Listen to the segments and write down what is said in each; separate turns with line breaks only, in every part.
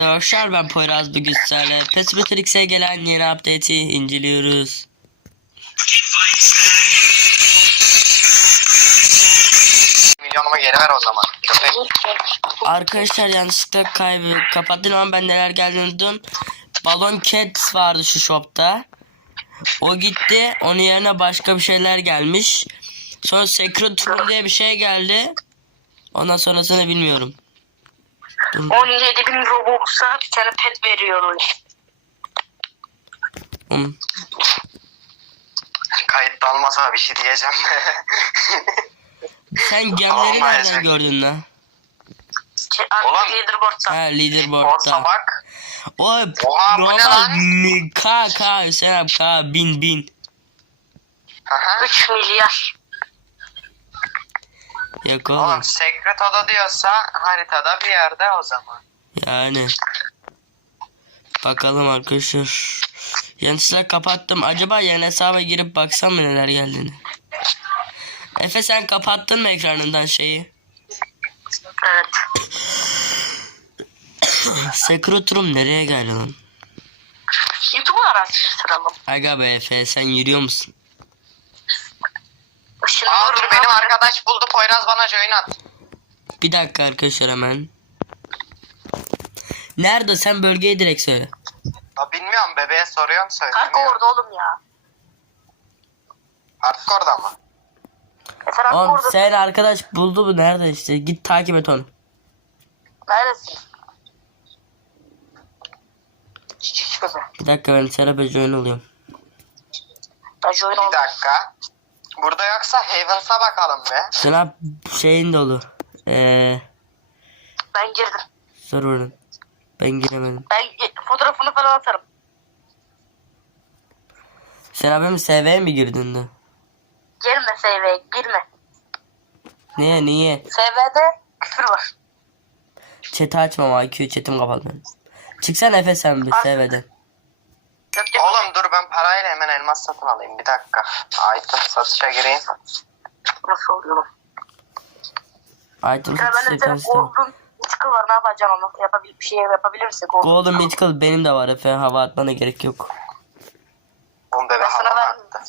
Arkadaşlar ben Poyraz, bugün sizlerle PES Matrix'e gelen yeni update'i inceliyoruz.
Milyonumu geri ver o zaman. Köpek.
Arkadaşlar yanlışlıkla kapattım ama ben neler geldiğini unuttum. Balon Cats vardı şu shopta. O gitti. Onun yerine başka bir şeyler gelmiş. Sonra Secret Room diye bir şey geldi. Ondan sonrasını bilmiyorum.
17.000 Robux'a bir tane pet veriyorlar.
Kayıtta olmasa bir şey diyeceğim de.
Sen gemleri
Olmayacak.
nereden gördün lan?
Ulan.
Leaderboard'da.
Ha,
Olsa
leaderboard'da.
bak.
O
Oha, bu ne
normal
lan?
K Hüseyin abi, K bin.
Aha.
3 milyar.
Yok oğlum.
Oğlum Secret Oda diyorsa haritada bir yerde o zaman.
Yani. Bakalım arkadaşlar. Yanlışlıkla kapattım. Acaba yeni hesaba girip baksam mı neler geldiğini. Efe sen kapattın mı ekranından şeyi?
Evet.
Secret Room nereye geldi lan?
YouTube'u araştıralım.
Aga be Efe, sen yürüyor musun?
Aa dur, benim arkadaş buldu, Poyraz bana join at.
Bir dakika arkadaşlar hemen. Nerede, sen bölgeyi direkt söyle.
Ya bilmiyorum, bebeğe soruyorum, söylemiyor.
Kanka orada oğlum ya.
Hardcore'da mı?
Efendim
Oğlum
orada.
sen arkadaş buldu mu, nerede işte, git takip et onu.
Neredesin? Çiçek kızı.
Bir dakika, ben Serap'a join oluyorum.
Ben join
Bir
oldum.
dakika. Burada yoksa Havens'a bakalım be.
Serap şeyin dolu.
Ben girdim.
Sorun. Ben giremedim.
Ben fotoğrafını falan atarım.
Serap'a mı SV'ye mi girdin de?
Girme SV'ye girme.
Niye?
SV'de küfür var.
Chat'i açmam, IQ chat'im kapalı benim. Çıksana Efe sen bir SV'den.
Yok yok.
Oğlum dur, ben parayla hemen elmas satın alayım, bir dakika. Item satışa gireyim.
Nasıl oluyor?
Item
Ya ben de senin
satışa
Golden Mythical var, ne yapacaksın onu? Bir şey yapabilir misin?
Golden Mythical benim de var Efe, hava atmana gerek yok.
Oğlum bebe
Ben sana
hava
verdim.
attı.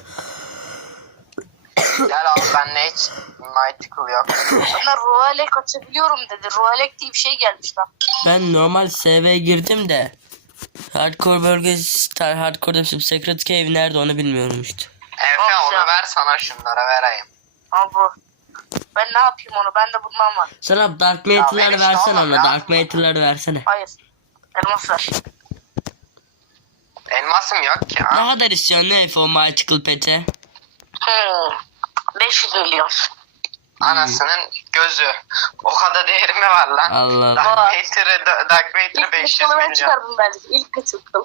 Gel al, bende hiç Mythical yok.
Sana Royalek açabiliyorum dedi. Royalek diye bir şey gelmiş lan.
Ben normal SV'ye girdim de Hardcore bölgesi, Hardcore Secret Cave nerede onu bilmiyorum işte.
Efe
Olmuş
onu
ya.
ver, sana şunlara vereyim.
Al bu. Ben ne yapayım onu? Bende bundan var.
Sana Dark Matter'ları
işte
versene
oğlum
ona,
ya.
Dark Matter'ları versene.
Hayır. Elmas ver.
Elmasım yok ki
Ne
ha.
kadar istiyorsun ne Efe o Mythical Pet'e?
500 milyon.
Anasının gözü. O kadar değeri mi var lan?
Allah
Dark
Allah.
Vader'ı
İlk
500
Mythical'ı ben
milyon.
çıkardım belki. İlk Mythical.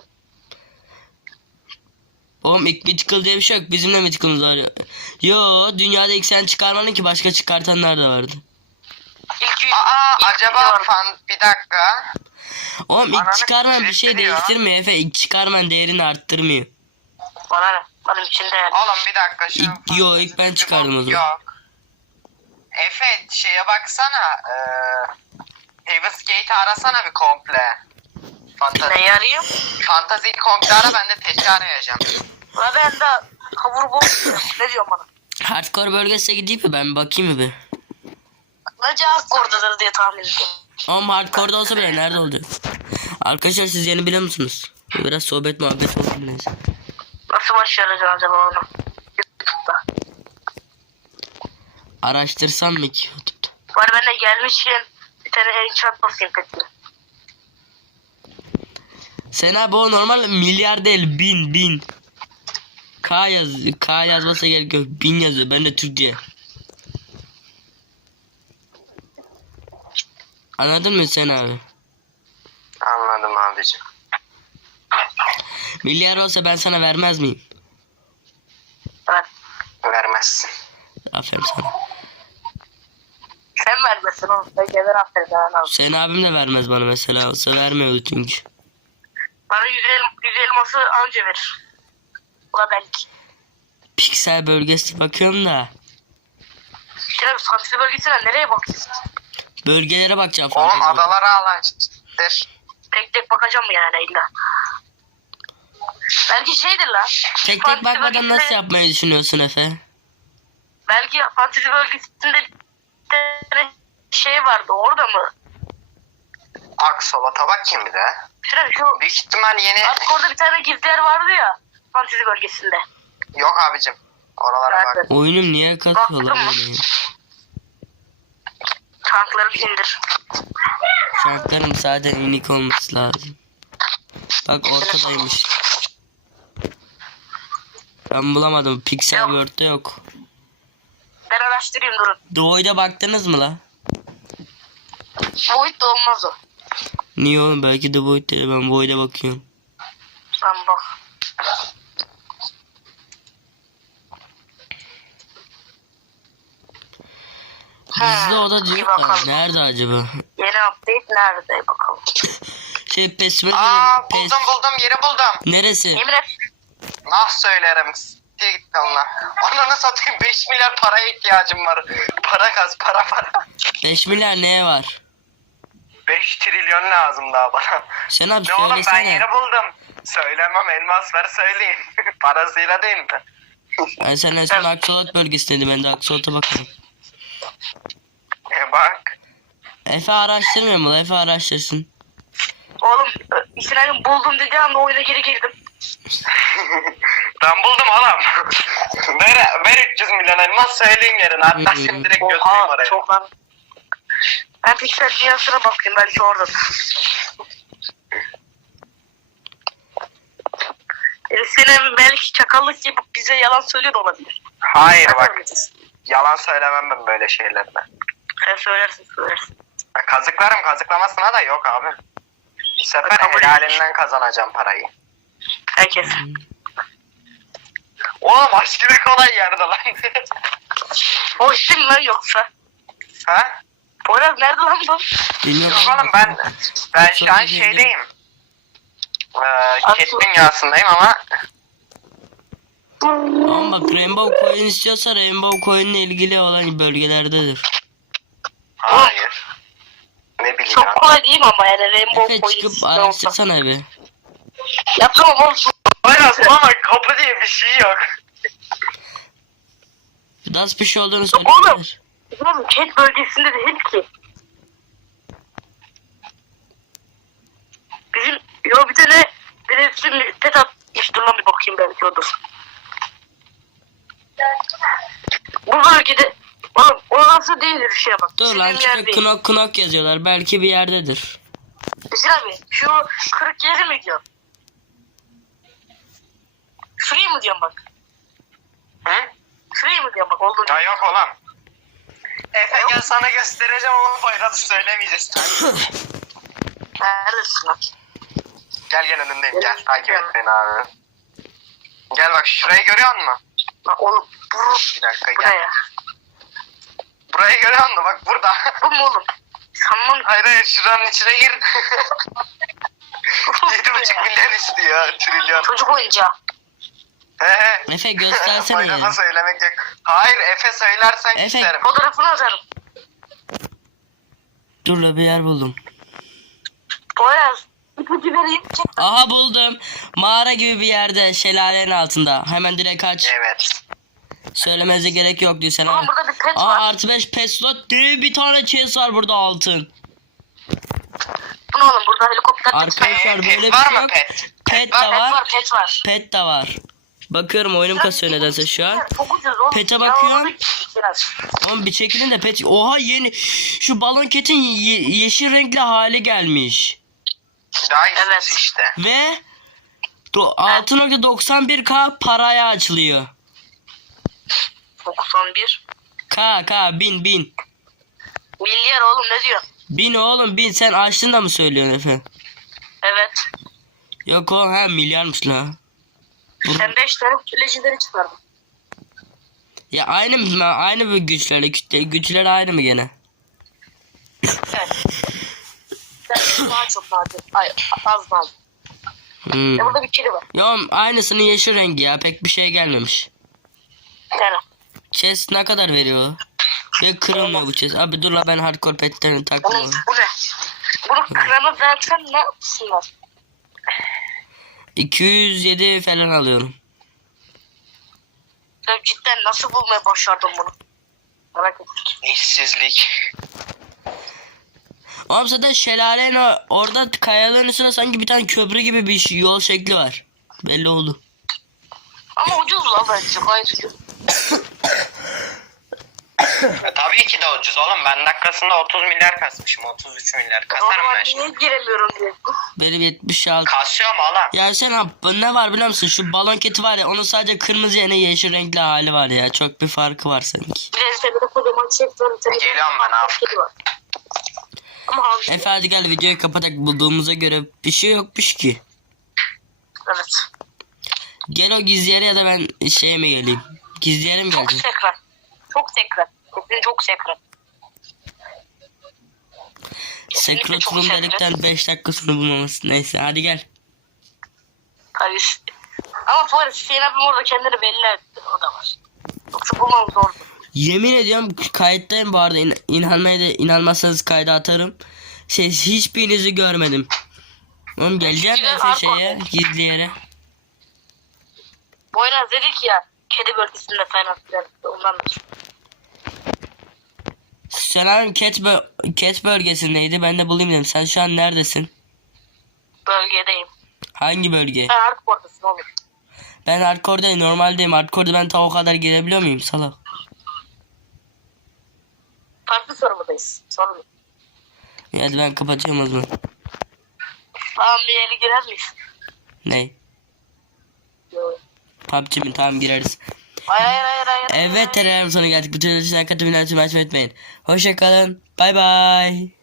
Oğlum ilk Mythical diye bir şey yok, bizim de Mythical'ımız var. Yo, dünyada ilk sen çıkarmadın ki, başka çıkartanlar da vardı.
İlk
Acaba bir dakika.
Oğlum ilk
Ananı
çıkarman bir şey
sürekli ya.
değiştirmiyor Efe, ilk çıkarman değerini arttırmıyor.
Bana ne? Benim içinde yani.
Oğlum bir dakika. Şu
İlk ben çıkardım o zaman.
Yok. Efe şeye baksana. Heaven's Gate'i arasana bir komple.
Neyi arayayım?
Fantazi komple ara, ben de teşhir arayacağım.
La ben de kavur bol. Ne diyorsun bana?
Hardcore bölgesine gideyim mi, ben bakayım mı be?
Bence Hardcore'dadır diye tahmin ediyorum.
Oğlum Hardcore'da olsa bile nerede olacak? Arkadaşlar siz yeni biliyor musunuz? Biraz sohbet muhabbet olsun neyse.
Nasıl başaracağım acaba onu? YouTube'da.
Araştırsam mı ki YouTube'da?
Var ben de gelmişken bir tane enchant basayım peki.
Sen abi o normal milyar değil, bin. K yazmasa gerek yok, 1000 yazıyor, ben de Türkçe. Anladın mı sen abi?
Anladım abicim.
Milyar olsa ben sana vermez miyim?
Evet.
Vermezsin.
Aferin sana.
Sen vermesin oğlum. Ben gelir aferin ben abi.
Hüseyin abim de vermez bana mesela, olsa vermiyordu çünkü.
Bana 100 elması anca verir. Ula belki.
Piksel bölgesine bakıyorum da.
Şimdi santrisi bölgesine nereye bakıyorsun?
Bölgelere bakacağım
Oğlum
falan.
adaları al açtır.
Tek tek bakacağım yani illa. Belki şeydir lan.
Tek tek
Fantezi
bakmadan
bölgesinde-
nasıl yapmayı düşünüyorsun Efe?
Belki fantezi bölgesinde bir tane şey vardı orada mı?
Aksolot'a bakayım bir de.
Şurada şu
Büyük ihtimal yeni...
artık orada bir tane gizli yer vardı ya. Fantezi bölgesinde.
Yok abicim. Oralara bak.
Nerede?
Oyunum niye kasıyorlar
Baktım.
beni?
Tankları bir indir.
Şartlarım zaten unik olması lazım. Bak ortadaymış. Ben bulamadım. Pixel
Yok.
World'de yok.
Ben araştırayım durun.
The Void'a baktınız mı la?
Void da olmaz o.
Niye oğlum? Belki The Void değil. Ben Void'a bakıyorum.
Sen bak.
Gizli oda
iyi
diyor da.
bakalım.
Nerede acaba?
Yeni update nerede bakalım.
Şey pesme.
Aa buldum yeri buldum.
Neresi?
Yemin et.
Nasıl söylerim? Diye gitti onunla. Ananı satayım 5 milyar paraya ihtiyacım var. Para kaz para.
5 milyar neye var?
5 trilyon lazım daha bana.
Sen abi
Ne oğlum ben
söylesene.
yeri buldum. Söylemem elmas ver söyleyeyim. Parasıyla değil mi?
Yani sen en son Aksolot bölgesindeydi. Ben de Aksolot'a bakarım.
Bak.
Efe araştırmıyor mu? Efe araştırsın.
Oğlum İsrail'in buldum dediği anda oyuna geri girdim.
Ben buldum oğlum. ver 300 milyon elmas söyleyeyim yerine. Hatta şimdi direkt götüreyim
Oha
oraya.
çok lan. Ben piksel dünyasına bakayım belki orada. Senin belki çakallık yapıp bize yalan söylüyor da olabilir.
Hayır
Sen
bak.
söylemeyeceksin.
Yalan söylemem ben böyle şeylerle.
Sen söylersin.
Ya kazıklarım kazıklamasına da yok abi. Bu sefer
Kabul
helalinden kazanacağım parayı.
Herkes.
Oğlum aşkı bir kolay yerde lan.
O işte mi lan yoksa?
Ha?
Poyraz nerede lan bu?
Bilmiyorum.
Yok oğlum ben şu an şeydeyim. Ket dünyasındayım ama
Ama bak Rainbow Coin istiyorsa Rainbow Coin'le ilgili olan bölgelerdedir.
hayır. Ne bileyim
Çok
ya.
kolay değil mi ama yani Rainbow
Efe
Point
çıkıp
ne olsa.
araştırsana bir.
Ya tamam oğlum.
Biraz ama kapı diye bir şey yok.
Nasıl bir şey olduğunu
Oğlum.
söylediler.
Oğlum chat bölgesinde değil ki. Bizim yo bir tane birisi tet atmış. Dur lan bir bakayım belki odur. Bu bölgede oğlum o nasıl değildir şeye bak.
Dur
Bizim
lan
yer
şurada
değil.
knok knok yazıyorlar. Belki bir yerdedir.
Hüseyin abi şu kırık yeri mi diyor? Şurayı mı diyorum bak?
Hı?
Şurayı mı diyorum bak olduğunu.
Ya yok oğlum. Efe gel sana göstereceğim ama Bayrat'ı söylemeyeceğiz.
Neredesin lan?
Gel önündeyim gel takip et beni abi. Gel bak şurayı görüyor musun?
Lan oğlum
Bir dakika
bu ne
gel.
ya?
Burayı görüyor musun? Bak burada.
Bu mu oğlum? Sanmam
Hayır şuranın içine gir. 7,5 milyar istiyor trilyon.
çocuk oyuncağı.
He.
Efe göstersene
Bayrat'a
ya.
söylemek yok. Hayır Efe söylersen
Efe.
isterim.
Fotoğrafını atarım.
Dur la bir yer buldum.
Poyraz. İpucu vereyim. Çek.
Aha buldum. Mağara gibi bir yerde şelalenin altında. Hemen direkt aç.
Evet.
Söylemenize gerek yok diyor sen
Oğlum
abi.
burada bir pet
Aa
var.
artı 5 pet slot diye bir tane chest var burada altın.
Bu ne oğlum burada helikopter
Arkadaşlar
Pet
böyle bir
var
şey
mı
yok.
pet?
Pet de
var, pet
var.
var, pet var.
Pet de var. Bakıyorum oyunum kasıyor nedense şu an.
Çok ucuz oğlum.
Pet'e
Ya
bakıyorum.
orada biraz.
Ama bir çekilin de pet. Oha yeni. Şu balon ketin yeşil renkli hali gelmiş.
Daha iyisi
Evet.
işte.
Ve 6.91k paraya açılıyor.
91.
K bin.
Milyar oğlum ne diyor?
Bin oğlum bin, sen açtın da mı söylüyorsun Efe?
Evet.
Yok o milyarmış la.
Sen 5 tane legendary çıkardın.
Ya aynı mı? Aynı bu güçlerle güçler aynı mı gene?
Evet. Sen daha çok nadir. Ay az nadir.
Hmm.
Ya burada bir kedi var.
Ya aynısının yeşil rengi ya, pek bir şey gelmemiş.
Yani.
Chest ne kadar veriyor? Ve kırılmıyor bu chest. Abi dur la ben hardcore petlerini
Oğlum
takmıyorum.
bu ne? Bunu krana zaten ne yapsınlar?
207 falan alıyorum.
Sen cidden nasıl bulmaya başardın bunu? Merak ettik.
İşsizlik.
Oğlum zaten şelalenin orada kayaların üstüne sanki bir tane köprü gibi bir yol şekli var. Belli oldu.
Ama ucuz lan bence gayet ucuz.
Tabii ki de ucuz oğlum. Ben dakikasında 30 milyar kasmışım. 33 milyar. Kasarım ben
Normal
şimdi.
niye giremiyorum diye.
Benim 76.
Kasıyorum oğlum.
Ya sen abi ne var biliyor musun? Şu balon keti var ya onun sadece kırmızı yerine yeşil renkli hali var ya. Çok bir farkı var sanki.
Bir de tepede kocaman çift var. Tepede
Geliyorum ben abi.
kedi var. Ama abi.
Efe hadi gel videoyu kapatak bulduğumuza göre bir şey yokmuş ki.
Evet.
Gel o gizli yere ya da ben şeye mi geleyim? Gizli yere mi
Çok
geleceğim?
sekren. Çok sekren. Kesin çok sekren.
Secret
çok
Room
sekret.
dedikten 5 dakikasını bulmaması. Neyse hadi gel.
Tabii. Ama Tuvalet Hüseyin abim orada kendini belli etti. O da var. Yoksa bulmam zordu.
Yemin ediyorum kayıttayım bu arada. İnanmaya da inanmazsanız kayda atarım. Hiçbirinizi görmedim. Oğlum geleceğim
Güzel,
Efe şeye
hardcore.
gizli yere.
Boynaz dedik ya. Kedi bölgesinde falan filan. Ondandır.
Sen abim Cat bölgesindeydi. Ben de bulayım dedim. Sen şu an neredesin?
Bölgedeyim.
Hangi bölge?
Sen hardcore'dasın oğlum.
Ben hardcore'dayım. Normaldeyim. Hardcore'da ben ta o kadar girebiliyor muyum salak?
Farklı sorumdayız. Sorun.
Hadi ben kapatıyorum o zaman.
Tamam bir yere girer miyiz?
Ne?
Yok.
PUBG mi? Tamam gireriz.
Hayır.
Evet terörüm sonu geldik. Bütün ödülüşler katı binatı açmayı unutmayın. Hoşçakalın. Bay bay.